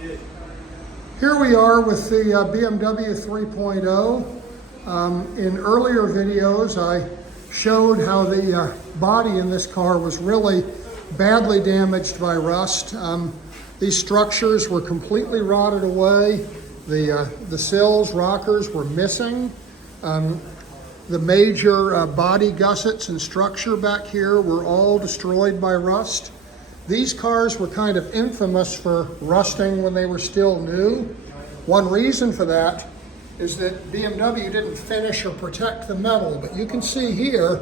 Here we are with the BMW 3.0. In earlier videos, I showed how the body in this car was really badly damaged by rust. These structures were completely rotted away. The sills, rockers were missing. The major body gussets and structure back here were all destroyed by rust. These cars were kind of infamous for rusting when they were still new. One reason for that is that BMW didn't finish or protect the metal, but you can see here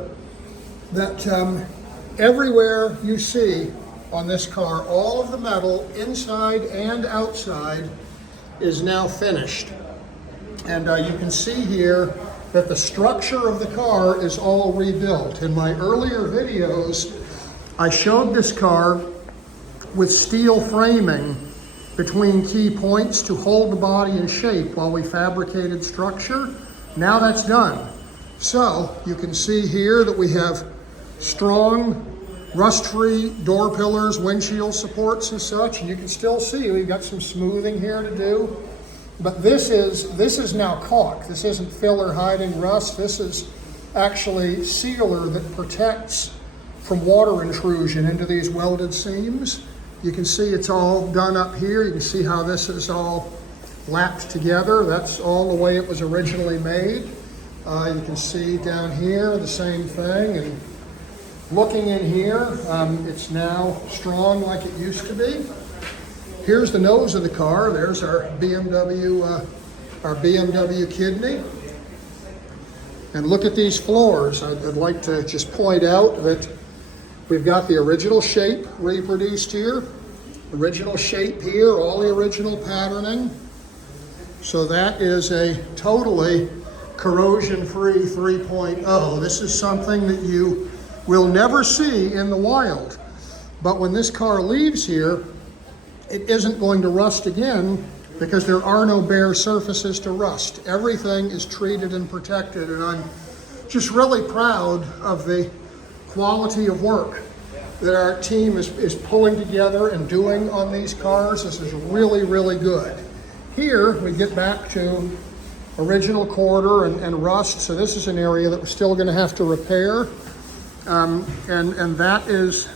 that everywhere you see on this car, all of the metal inside and outside is now finished. And you can see here that the structure of the car is all rebuilt. In my earlier videos, I showed this car with steel framing between key points to hold the body in shape while we fabricated structure. Now that's done. So you can see here that we have strong, rust-free door pillars, windshield supports and such, and you can still see we've got some smoothing here to do. But this is now caulk. This isn't filler hiding rust. This is actually sealer that protects from water intrusion into these welded seams. You can see it's all done up here. You can see how this is all lapped together. That's all the way it was originally made. You can see down here the same thing. And looking in here, it's now strong like it used to be. Here's the nose of the car. There's our BMW kidney. And look at these floors. I'd like to just point out that we've got the original shape reproduced here. Original shape here, all the original patterning. So that is a totally corrosion-free 3.0. This is something that you will never see in the wild. But when this car leaves here, it isn't going to rust again because there are no bare surfaces to rust. Everything is treated and protected, and I'm just really proud of the quality of work that our team is pulling together and doing on these cars. This is really, really good. Here we get back to original quarter and rust, so this is an area that we're still going to have to repair, and that is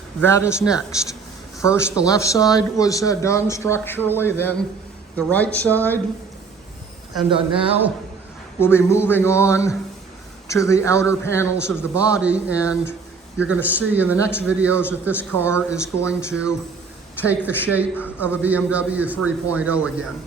next. First, the left side was done structurally, then the right side, and now we'll be moving on to the outer panels of the body, and you're going to see in the next videos that this car is going to take the shape of a BMW 3.0 again.